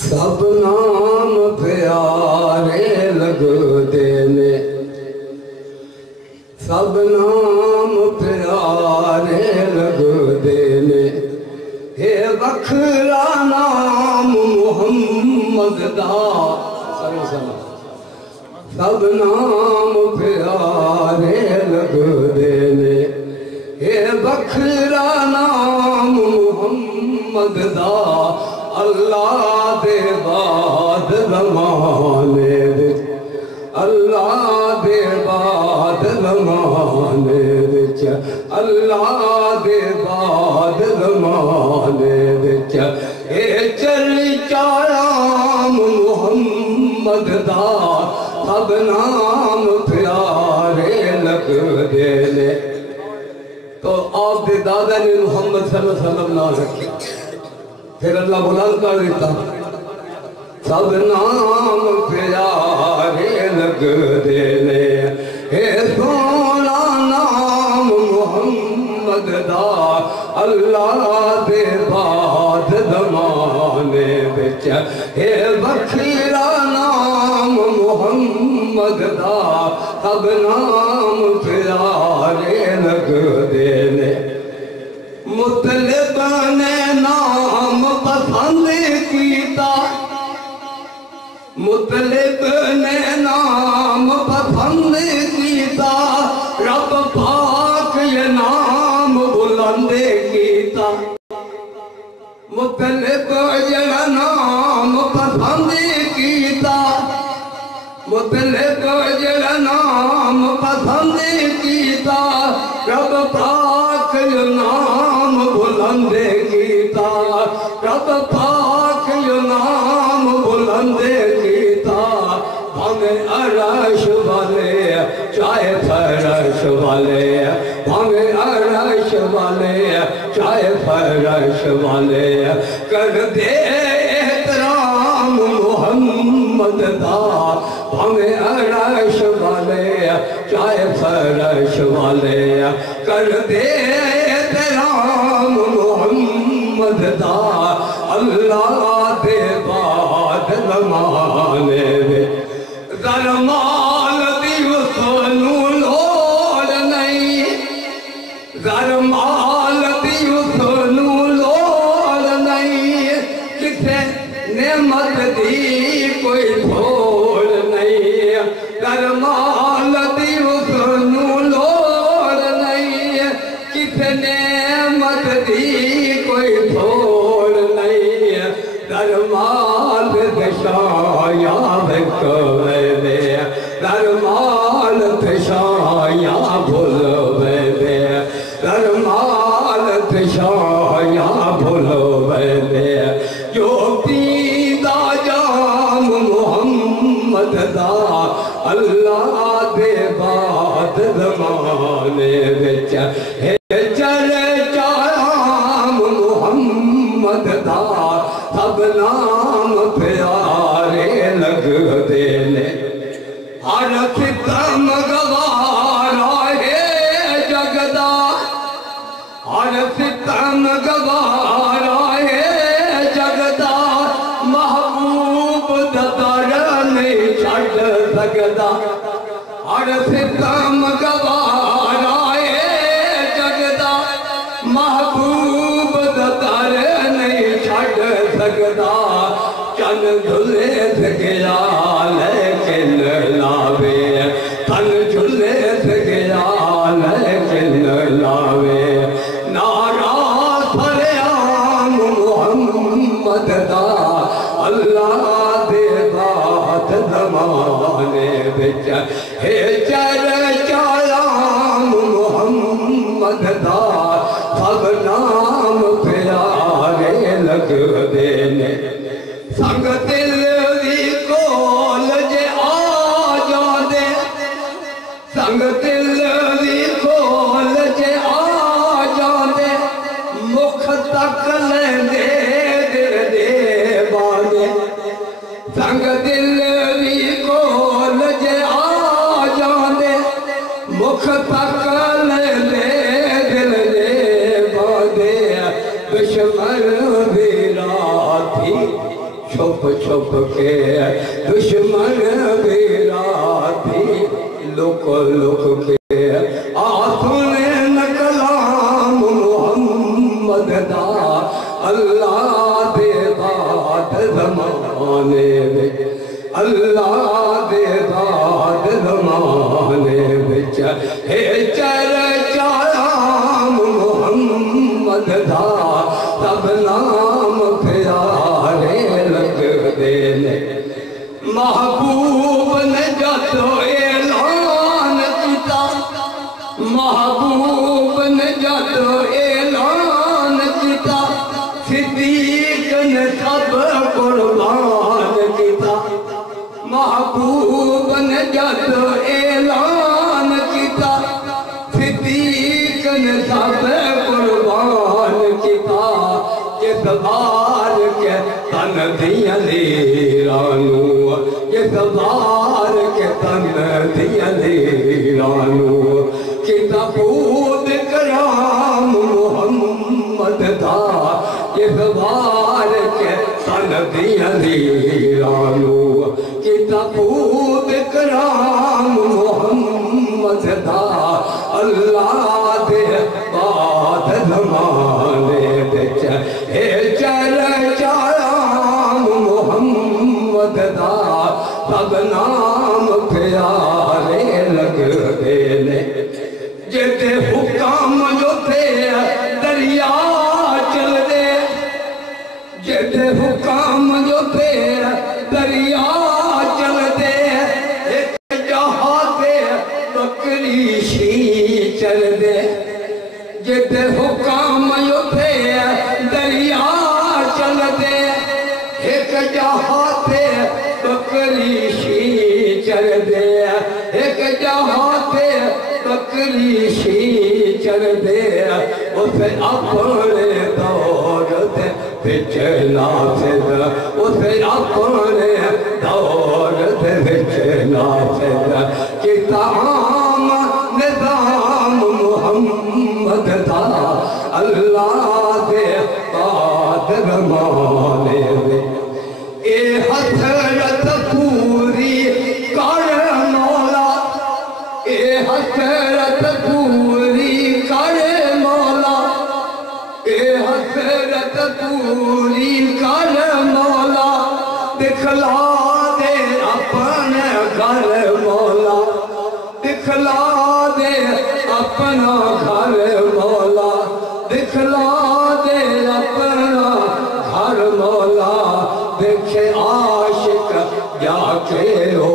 सब नाम प्यारे लगते ने, सब नाम प्यारे लगते ने। हे बखरा नाम मुहम्मद दा, सब नाम प्यारे लगते ने। हे बखरा नाम मुहम्मद दा, अल्लाह दे बाद ज़माने विच, अल्लाह दे बाद ज़माने विच, अल्लाह दे बाद ज़माने विच। ए चर्चा नाम मुहम्मद दा, सब नाम प्यारे लगदे ने। तो आप दे दादा ने मोहम्मद सल्लल्लाहु अलैहि वसल्लम नाम रखा, फिर अल्लाह बुलंद कर देता, सब नाम प्यारे लगदे ने। हे सोना नाम मुहम्मद दा, अल्लाह दे बाद ज़माने विच। हे बखरा नाम मुहम्मद दा, सब नाम प्यारे लगदे ने। मुतलिब ने नाम पसंद कीता, मुतलिब ने नाम पसंद कीता, रब पाक ये नाम बुलंद कीता। मुतलिब ये नाम पसंद कीता, मुतलिब ये नाम पसंद कीता, रब पाक ये नाम बुलंद कीता, रब पाक ये नाम बुलंद कीता। भावे अरश वाले चाहे फरश वाले, भावे अरश वाले चाहे फरश वाले, कर दे एहतराम मुहम्मद दा। भावे अरश वाले चाहे फरश वाले, कर दे एहतराम मुहम्मद दा, अल्लाह दे बाद ज़माने में। ज़रमाल दी उसनू लोड़ नहीं, ज़रमाल दी उसनू लोड़ नहीं, किसे नेमत दी कोई थोड़ नहीं। ज़रमाल दी उसनू लोड़ नहीं, किसे नेमत दी कोई थोड़ नहीं। ज़रमाल दशाया कवे दे, ज़रमाल दशाया भुलवे दे, ज़रमाल दशाया भुलवे दे। जो दीदा जाम मुहम्मद दा, अल्लाह दे बाद ज़माने विच। हे चर्चा नाम मुहम्मद दा, सब नाम प्यारे लगदे ने। हर सितम गवारा है जगदा, हर सितम गवारा है जगदा, महबूब दा दर नहीं छड़ सकदा। हर सितम गवारा है जगदा, महबूब दा दर नहीं छड़ सकदा। चन झुले गया लेकिन लावे, तन झुले गया लेकिन लावे। नारा सरेआम मुहम्मद दा, अल्लाह दे बाद ज़माने विच। हे चर्चा नाम मुहम्मद दा, सब नाम प्यारे लगदे ने। संग दिल दी कोल जे आ जांदे, संग दिल दी कोल जे आ जांदे, मुख तक लेंदे दिल दे बांदे। संग दिल दी कोल जे आ जांदे, मुख तक लेंदे दिल दे बांदे। दुश्मन भी राती छुप छुप के दुश्मन बेराती लुक लुक के आसुने न कलाम मोहम्मद दा अल्लाह दे बाद ज़माने विच अल्लाह दे बाद ज़माने विच हे चर्चाम मोहम्मद दा सब नाम प्यारे लगदे ने महबूब ने जद ऐलान किया महबूब ने जद ऐलान किया सिद्दीक ने सब कुर्बान किया महबूब ने जद ऐलान किया सिद्दीक ने सब कुर्बान किया जिस बार के तन दिया लीरानू जिस बार के तन दिया लीरानू किताबूद कराम मोहम्मद दा जिस बार के तन दिया लीरानू किताबूद कराम मोहम्मद दा अल्लाह दे बाद ज़माने विच हे चर्चाम मोहम्मद दा सब नाम प्यारे लगदे ने जेते हुक्म जोते दरिया चलदे जेते हुक्म जोते दरिया चलदे एक जहाज़े बकरी शी चलदे जेते हुक्म जोते दरिया चलदे एक जहाज़े बकरी शी चलदे एक जहाज़े बकरी शी चलदे उसे अपने दौर दे विच नाफिद उसे अपने दौर दे विच नाफिद किताम निज़ाम मोहम्मद दा अल्लाह दे बाद ज़माने विच ए हसरत पूरी कर मौला ए हसरत पूरी कर मौला ए हसरत पूरी कर मौला दिखला दे अपने घर मौला दिखला दे अपना घर मौला दिखला दे अपना घर मौला देखे आशिक जाके ओ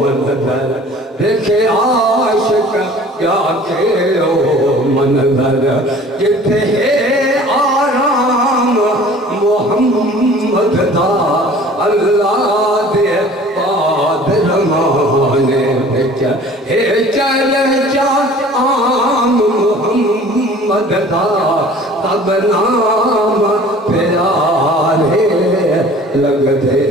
मंजर देखे आशिक जाके ओ मंजर जिथे आराम मोहम्मद दा अल्लाह दे बाद ज़माने विच हे चर्चा आम मोहम्मद दा सब नाम प्यारे लगदे